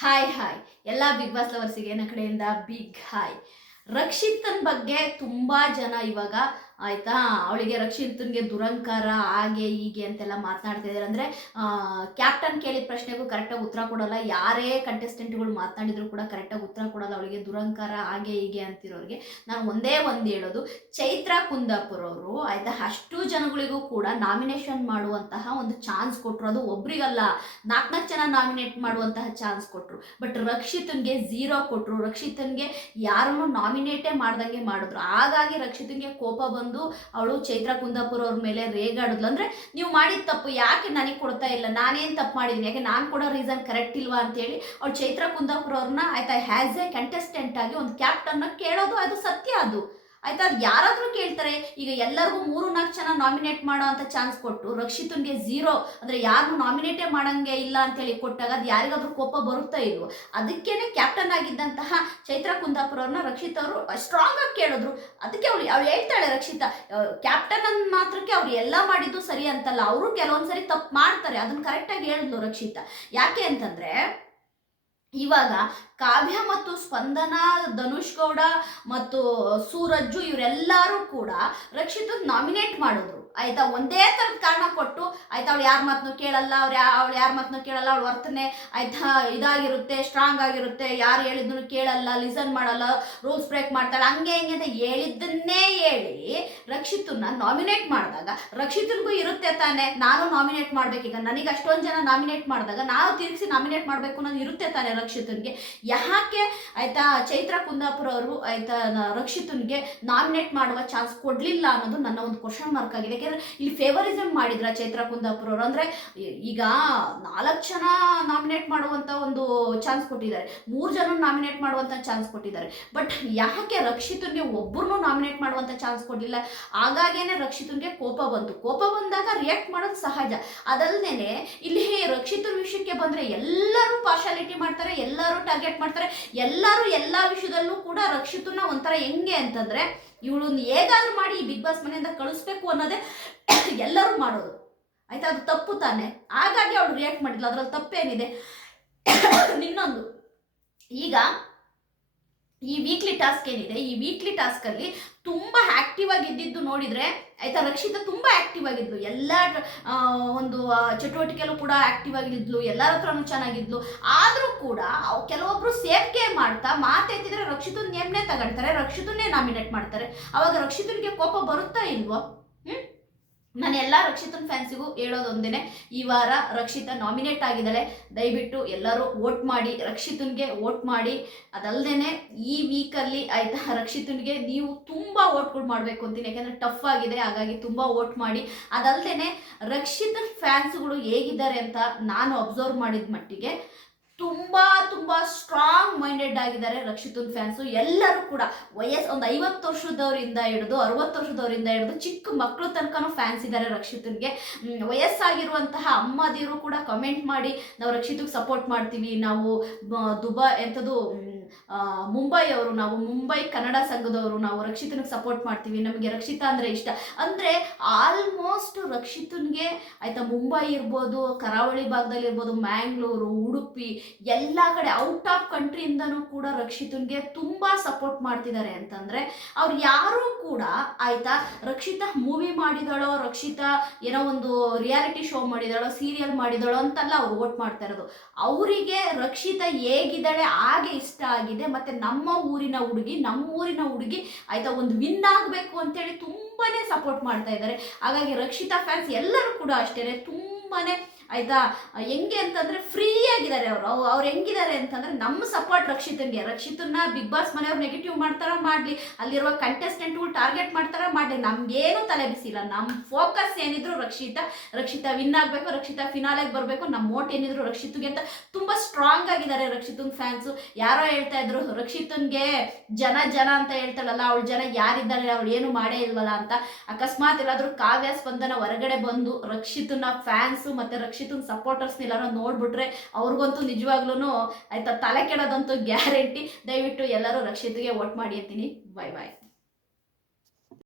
Hi hi ಎಲ್ಲ big boss ಲವರ್ಸಿಗೆ ನನ್ನ ಕಡೆಯಿಂದ ಬಿಗ್ ಹಾಯ್. ರಕ್ಷಿತನ್ ಬಗ್ಗೆ ತುಂಬಾ ಜನ ಇವಾಗ ಆಯ್ತಾ, ಅವಳಿಗೆ ರಕ್ಷಿತನ್ಗೆ ದುರಂಕಾರ ಹಾಗೆ ಹೀಗೆ ಅಂತೆಲ್ಲ ಮಾತನಾಡ್ತಾ ಇದ್ದಾರೆ. ಅಂದ್ರೆ ಕ್ಯಾಪ್ಟನ್ ಕೇಳಿದ ಪ್ರಶ್ನೆಗೂ ಕರೆಕ್ಟಾಗಿ ಉತ್ತರ ಕೊಡಲ್ಲ, ಯಾರೇ ಕಂಟೆಸ್ಟೆಂಟ್ಗಳು ಮಾತನಾಡಿದ್ರು ಕೂಡ ಕರೆಕ್ಟಾಗಿ ಉತ್ತರ ಕೊಡಲ್ಲ. ಅವಳಿಗೆ ದುರಂಕಾರ ಹಾಗೆ ಹೀಗೆ ಅಂತಿರೋರಿಗೆ ನಾನು ಒಂದೇ ಒಂದು ಹೇಳೋದು, ಚೈತ್ರ ಕುಂದಾಪುರ್ ಅವರು ಆಯ್ತಾ ಅಷ್ಟು ಜನಗಳಿಗೂ ಕೂಡ ನಾಮಿನೇಷನ್ ಮಾಡುವಂತಹ ಒಂದು ಚಾನ್ಸ್ ಕೊಟ್ಟರು. ಅದು ಒಬ್ರಿಗಲ್ಲ, ನಾಲ್ಕು ಜನ ನಾಮಿನೇಟ್ ಮಾಡುವಂತಹ ಚಾನ್ಸ್ ಕೊಟ್ಟರು. ಬಟ್ ರಕ್ಷಿತನ್ಗೆ ಝೀರೋ ಕೊಟ್ಟರು. ರಕ್ಷಿತನ್ಗೆ ಯಾರನ್ನು ನಾಮಿನೇಟೇ ಮಾಡ್ದಂಗೆ ಮಾಡಿದ್ರು. ಹಾಗಾಗಿ ರಕ್ಷಿತನ್ಗೆ ಕೋಪ ಬಂದು ಅವಳು ಚೈತ್ರ ಕುಂದಾಪುರ್ ಅವ್ರ ಮೇಲೆ ರೇಗಾಡಿದ್ಲು. ಅಂದ್ರೆ ನೀವು ಮಾಡಿದ ತಪ್ಪು ಯಾಕೆ ನನಗೆ ಕೊಡ್ತಾ ಇಲ್ಲ, ನಾನೇನ್ ತಪ್ಪು ಮಾಡಿದೀನಿ, ಯಾಕೆ ನಾನು ಕೊಡೋ ರೀಸನ್ ಕರೆಕ್ಟ್ ಇಲ್ವಾ ಅಂತ ಹೇಳಿ ಅವಳು ಚೈತ್ರ ಕುಂದಾಪುರ್ ಅವ್ರನ್ನ ಆಯ್ತಾ ಹ್ಯಾಸ್ ಎ ಕಂಟೆಸ್ಟೆಂಟ್ ಆಗಿ ಒಂದು ಕ್ಯಾಪ್ಟನ್ ಕೇಳೋದು ಅದು ಸತ್ಯ. ಅದು ಆಯ್ತಾ, ಅದು ಯಾರಾದ್ರೂ ಕೇಳ್ತಾರೆ. ಈಗ ಎಲ್ಲರಿಗೂ 3-4 ಜನ ನಾಮಿನೇಟ್ ಮಾಡೋ ಅಂತ ಚಾನ್ಸ್ ಕೊಟ್ಟು ರಕ್ಷಿತನ್ಗೆ ಝೀರೋ ಅಂದ್ರೆ ಯಾರನ್ನು ನಾಮಿನೇಟೇ ಮಾಡಂಗೆ ಇಲ್ಲ ಅಂತ ಹೇಳಿ ಕೊಟ್ಟಾಗ ಅದು ಯಾರಿಗಾದ್ರೂ ಕೋಪ ಬರುತ್ತಾ ಇಲ್ವೋ? ಅದಕ್ಕೇನೆ ಕ್ಯಾಪ್ಟನ್ ಆಗಿದ್ದಂತಹ ಚೈತ್ರ ಕುಂದಾಪುರ್ ಅವ್ರನ್ನ ರಕ್ಷಿತ್ ಅವರು ಸ್ಟ್ರಾಂಗ್ ಆಗಿ ಕೇಳಿದ್ರು. ಅದಕ್ಕೆ ಅವಳು ಹೇಳ್ತಾಳೆ, ರಕ್ಷಿತಾ ಕ್ಯಾಪ್ಟನ್ ಅನ್ನ ಮಾತ್ರಕ್ಕೆ ಅವ್ರು ಎಲ್ಲ ಮಾಡಿದ್ದು ಸರಿ ಅಂತಲ್ಲ, ಅವರು ಕೆಲವೊಂದ್ಸರಿ ತಪ್ಪು ಮಾಡ್ತಾರೆ, ಅದನ್ನ ಕರೆಕ್ಟಾಗಿ ಹೇಳಿದ್ಲು ರಕ್ಷಿತಾ. ಯಾಕೆ ಅಂತಂದ್ರೆ ಇವಾಗ ಕಾವ್ಯ ಮತ್ತು ಸ್ಪಂದನ, ಧನುಷ್ ಗೌಡ ಮತ್ತು ಸೂರಜ್ಜು ಇವರೆಲ್ಲರೂ ಕೂಡ ರಕ್ಷಿತ್ ನಾಮಿನೇಟ್ ಮಾಡಿದ್ರು ಆಯ್ತಾ. ಒಂದೇ ಥರದ ಕಾರಣ ಕೊಟ್ಟು ಆಯ್ತಾ, ಅವಳು ಯಾರ ಮಾತನ್ನು ಕೇಳಲ್ಲ, ಅವಳು ಯಾರ ಮಾತನ್ನು ಕೇಳಲ್ಲ, ಅವಳ ವರ್ತನೆ ಆಯ್ತಾ ಇದಾಗಿರುತ್ತೆ, ಸ್ಟ್ರಾಂಗ್ ಆಗಿರುತ್ತೆ, ಯಾರು ಹೇಳಿದ್ದನ್ನು ಕೇಳಲ್ಲ, ಲಿಸನ್ ಮಾಡಲ್ಲ, ರೂಲ್ಸ್ ಬ್ರೇಕ್ ಮಾಡ್ತಾಳೆ, ಹಂಗೆ ಹಿಂಗೆ ಅಂತ ಹೇಳಿದ್ದನ್ನೇ ಹೇಳಿ ರಕ್ಷಿತನ್ನ ನಾಮಿನೇಟ್ ಮಾಡಿದಾಗ ರಕ್ಷಿತನಿಗೂ ಇರುತ್ತೆ ತಾನೆ, ನಾನು ನಾಮಿನೇಟ್ ಮಾಡ್ಬೇಕೀಗ, ನನಗೆ ಅಷ್ಟೊಂದು ಜನ ನಾಮಿನೇಟ್ ಮಾಡಿದಾಗ ನಾನು ತಿರುಗಿಸಿ ನಾಮಿನೇಟ್ ಮಾಡಬೇಕು ಅನ್ನೋದು ಇರುತ್ತೆ ತಾನೆ ರಕ್ಷಿತನ್ಗೆ. ಯಾಕೆ ಆಯ್ತಾ ಚೈತ್ರ ಕುಂದಾಪುರ ಅವರು ಆಯ್ತಾ ರಕ್ಷಿತನ್ಗೆ ನಾಮಿನೇಟ್ ಮಾಡುವ ಚಾನ್ಸ್ ಕೊಡ್ಲಿಲ್ಲ ಅನ್ನೋದು ನನ್ನ ಒಂದು ಕ್ವಶನ್ ಮಾರ್ಕ್ ಆಗಿದೆ. ಯಾಕೆಂದ್ರೆ ಇಲ್ಲಿ ಫೇವರಿಸಮ್ ಮಾಡಿದ್ರ ಚೈತ್ರ ಕುಂದಾಪುರ ಅವರು. ಅಂದ್ರೆ ಈಗ 4 ಜನ ನಾಮಿನೇಟ್ ಮಾಡುವಂತ ಒಂದು ಚಾನ್ಸ್ ಕೊಟ್ಟಿದ್ದಾರೆ, 3 ಜನ ನಾಮಿನೇಟ್ ಮಾಡುವಂತ ಚಾನ್ಸ್ ಕೊಟ್ಟಿದ್ದಾರೆ. ಬಟ್ ಯಾಕೆ ರಕ್ಷಿತನ್ಗೆ ಒಬ್ಬರನ್ನು ನಾಮಿನೇಟ್ ಮಾಡುವಂತ ಚಾನ್ಸ್ ಕೊಡಲಿಲ್ಲ? ಹಾಗಾಗೇನೆ ರಕ್ಷಿತನ್ಗೆ ಕೋಪ ಬಂತು. ಕೋಪ ಬಂದಾಗ ರಿಯಾಕ್ಟ್ ಮಾಡೋದು ಸಹಜ. ಅದಲ್ಲದೇನೆ ಇಲ್ಲಿ ರಕ್ಷಿತನ ವಿಷಯಕ್ಕೆ ಬಂದ್ರೆ ಎಲ್ಲರೂ ಪಾರ್ಶಾಲಿಟಿ ಮಾಡ್ತಾರೆ, ಎಲ್ಲರೂ ಟಾರ್ಗೆಟ್ ಮಾಡ್ತಾರೆ, ಎಲ್ಲರೂ ಎಲ್ಲಾ ವಿಷಯದಲ್ಲೂ ಕೂಡ ರಕ್ಷಿತನ ಒಂಥರ ಹೆಂಗೆ ಅಂತಂದ್ರೆ ಇವಳು ಹೇಗಾದ್ರೂ ಮಾಡಿ ಈ ಬಿಗ್ ಬಾಸ್ ಮನೆಯಿಂದ ಕಳಿಸ್ಬೇಕು ಅನ್ನೋದೇ ಎಲ್ಲರೂ ಮಾಡೋದು ಆಯ್ತಾ. ಅದು ತಪ್ಪು ತಾನೆ, ಹಾಗಾಗಿ ಅವಳು ರಿಯಾಕ್ಟ್ ಮಾಡಿದ್ಲು, ಅದ್ರಲ್ಲಿ ತಪ್ಪೇನಿದೆ? ಇನ್ನೊಂದು, ಈಗ ಈ ವೀಕ್ಲಿ ಟಾಸ್ಕ್ ಏನಿದೆ, ಈ ವೀಕ್ಲಿ ಟಾಸ್ಕ್ ಅಲ್ಲಿ ತುಂಬಾ ಆಕ್ಟಿವ್ ಆಗಿದ್ದು ನೋಡಿದ್ರೆ ಆಯ್ತಾ, ರಕ್ಷಿತಾ ತುಂಬಾ ಆಕ್ಟಿವ್ ಆಗಿದ್ಲು, ಎಲ್ಲ ಒಂದು ಚಟುವಟಿಕೆಯಲ್ಲೂ ಕೂಡ ಆಕ್ಟಿವ್ ಆಗಿದ್ಲು, ಎಲ್ಲರ ಹತ್ರನೂ ಚೆನ್ನಾಗಿದ್ಲು. ಆದ್ರೂ ಕೂಡ ಕೆಲವೊಬ್ರು ಸೇಫ್ಗೆ ಮಾಡ್ತಾ ಮಾತೆತ್ತಿದ್ರೆ ರಕ್ಷಿತನ್ ನೇಮ್ನೇ ತಗೊಳ್ತಾರೆ, ರಕ್ಷಿತನ್ನೇ ನಾಮಿನೇಟ್ ಮಾಡ್ತಾರೆ. ಅವಾಗ ರಕ್ಷಿತನ್ಗೆ ಕೋಪ ಬರುತ್ತಾ ಇಲ್ವೋ? ನಾನು ಎಲ್ಲ ರಕ್ಷಿತನ್ ಫ್ಯಾನ್ಸಿಗೂ ಹೇಳೋದೊಂದೇನೆ, ಈ ವಾರ ರಕ್ಷಿತಾ ನಾಮಿನೇಟ್ ಆಗಿದ್ದಾಳೆ, ದಯವಿಟ್ಟು ಎಲ್ಲರೂ ವೋಟ್ ಮಾಡಿ, ರಕ್ಷಿತನ್ಗೆ ವೋಟ್ ಮಾಡಿ. ಅದಲ್ಲದೆ ಈ ವೀಕಲ್ಲಿ ಆಯ್ತಾ ರಕ್ಷಿತನ್ಗೆ ನೀವು ತುಂಬ ವೋಟ್ಗಳು ಮಾಡಬೇಕು ಅಂತೀನಿ, ಯಾಕೆಂದರೆ ಟಫ್ ಆಗಿದೆ, ಹಾಗಾಗಿ ತುಂಬ ವೋಟ್ ಮಾಡಿ. ಅದಲ್ಲದೆ ರಕ್ಷಿತನ್ ಫ್ಯಾನ್ಸ್ಗಳು ಹೇಗಿದ್ದಾರೆ ಅಂತ ನಾನು ಅಬ್ಸರ್ವ್ ಮಾಡಿದ ಮಟ್ಟಿಗೆ ತುಂಬಾ ತುಂಬಾ ಸ್ಟ್ರಾಂಗ್ ಮೈಂಡೆಡ್ ಆಗಿದ್ದಾರೆ ರಕ್ಷಿತನ್ ಫ್ಯಾನ್ಸು. ಎಲ್ಲರೂ ಕೂಡ ಒಂದು 50 ವರ್ಷದವರಿಂದ ಹಿಡಿದು 60 ವರ್ಷದವರಿಂದ ಹಿಡಿದು ಚಿಕ್ಕ ಮಕ್ಕಳು ತನಕನೂ ಫ್ಯಾನ್ಸ್ ಇದ್ದಾರೆ ರಕ್ಷಿತನ್ಗೆ. ವಯಸ್ಸಾಗಿರುವಂತಹ ಅಮ್ಮದಿರು ಕೂಡ ಕಮೆಂಟ್ ಮಾಡಿ, ನಾವು ರಕ್ಷಿತಗೆ ಸಪೋರ್ಟ್ ಮಾಡ್ತೀವಿ, ನಾವು ದುಬೈ ಎಂಥದ್ದು ಮುಂಬೈ ಅವರು, ನಾವು ಮುಂಬೈ ಕನ್ನಡ ಸಂಘದವರು, ನಾವು ರಕ್ಷಿತನಿಗೆ ಸಪೋರ್ಟ್ ಮಾಡ್ತೀವಿ, ನಮಗೆ ರಕ್ಷಿತಾ ಅಂದರೆ ಇಷ್ಟ ಅಂದರೆ ಆಲ್ಮೋಸ್ಟ್ ರಕ್ಷಿತನ್ಗೆ ಆಯ್ತಾ ಮುಂಬೈ ಇರ್ಬೋದು, ಕರಾವಳಿ ಭಾಗದಲ್ಲಿ ಇರ್ಬೋದು, ಮ್ಯಾಂಗ್ಳೂರು, ಉಡುಪಿ ಎಲ್ಲ ಕಡೆ ಔಟ್ ಆಫ್ ಕಂಟ್ರಿಯಿಂದನೂ ಕೂಡ ರಕ್ಷಿತನ್ಗೆ ತುಂಬಾ ಸಪೋರ್ಟ್ ಮಾಡ್ತಿದ್ದಾರೆ. ಅಂತಂದ್ರೆ ಅವ್ರು ಯಾರೂ ಕೂಡ ಆಯ್ತಾ ರಕ್ಷಿತಾ ಮೂವಿ ಮಾಡಿದಳೋ, ರಕ್ಷಿತಾ ಏನೋ ಒಂದು ರಿಯಾಲಿಟಿ ಶೋ ಮಾಡಿದಳೋ, ಸೀರಿಯಲ್ ಮಾಡಿದಳೋ ಅಂತಲ್ಲ ಅವ್ರು ವೋಟ್ ಮಾಡ್ತಾ ಇರೋದು. ಅವರಿಗೆ ರಕ್ಷಿತಾ ಹೇಗಿದ್ದಾಳೆ ಹಾಗೆ ಇಷ್ಟ ಆಗಿದೆ. ಮತ್ತೆ ನಮ್ಮ ಊರಿನ ಹುಡುಗಿ ಆಯ್ತಾ ಒಂದು ವಿನ್ ಆಗಬೇಕು ಅಂತೇಳಿ ತುಂಬಾನೇ ಸಪೋರ್ಟ್ ಮಾಡ್ತಾ ಇದ್ದಾರೆ. ಹಾಗಾಗಿ ರಕ್ಷಿತಾ ಫ್ಯಾನ್ಸ್ ಎಲ್ಲರೂ ಕೂಡ ಅಷ್ಟೇನೆ ತುಂಬಾನೇ ಆಯ್ತಾ ಹೆಂಗೆ ಅಂತಂದ್ರೆ ಫ್ರೀ ಆಗಿದ್ದಾರೆ. ಅವ್ರು ಹೆಂಗಿದ್ದಾರೆ ಅಂತಂದ್ರೆ ನಮ್ಮ ಸಪೋರ್ಟ್ ರಕ್ಷಿತನ್ನ ಬಿಗ್ ಬಾಸ್ ಮನೆಯವ್ರು ನೆಗೆಟಿವ್ ಮಾಡ್ತಾರ ಮಾಡ್ಲಿ, ಅಲ್ಲಿರುವ ಕಂಟೆಸ್ಟೆಂಟ್ಗಳು ಟಾರ್ಗೆಟ್ ಮಾಡ್ತಾರ ಮಾಡ್ಲಿ, ನಮ್ಗೇನು ತಲೆ ಬಿಸಿಲ್ಲ. ನಮ್ಮ ಫೋಕಸ್ ಏನಿದ್ರು ರಕ್ಷಿತಾ ವಿನ್ ಆಗ್ಬೇಕು, ರಕ್ಷಿತಾ ಫಿನಾಲೆಗೆ ಬರಬೇಕು, ನಮ್ಮ ಓಟ್ ಏನಿದ್ರು ರಕ್ಷಿತ್ಗೆ ಅಂತ ತುಂಬಾ ಸ್ಟ್ರಾಂಗ್ ಆಗಿದ್ದಾರೆ ರಕ್ಷಿತನ್ ಫ್ಯಾನ್ಸು. ಯಾರೋ ಹೇಳ್ತಾ ಇದ್ರು ರಕ್ಷಿತನ್ಗೆ ಜನ ಅಂತ ಹೇಳ್ತಾಳಲ್ಲ, ಅವಳ ಜನ ಯಾರಿದ್ದಾರೆ, ಅವಳು ಏನು ಮಾಡೇ ಇಲ್ವಲ್ಲ ಅಂತ. ಅಕಸ್ಮಾತ್ ಎಲ್ಲಾದ್ರೂ ಕಾವ್ಯ ಸ್ಪಂದನ ಹೊರಗಡೆ ಬಂದು ರಕ್ಷಿತನ ಫ್ಯಾನ್ಸು ಮತ್ತೆ ರಕ್ಷಿತನ್ ಸಪೋರ್ಟರ್ಸ್ ಎಲ್ಲಾರು ನೋಡ್ಬಿಟ್ರೆ ಅವ್ರಿಗಂತೂ ನಿಜವಾಗ್ಲೂ ಆಯ್ತಾ ತಲೆ ಕೆಡೋದಂತೂ ಗ್ಯಾರಂಟಿ. ದಯವಿಟ್ಟು ಎಲ್ಲರೂ ರಕ್ಷಿತ್ಗೆ ವೋಟ್ ಮಾಡಿ ಅಂತೀನಿ. ಬಾಯ್ ಬಾಯ್.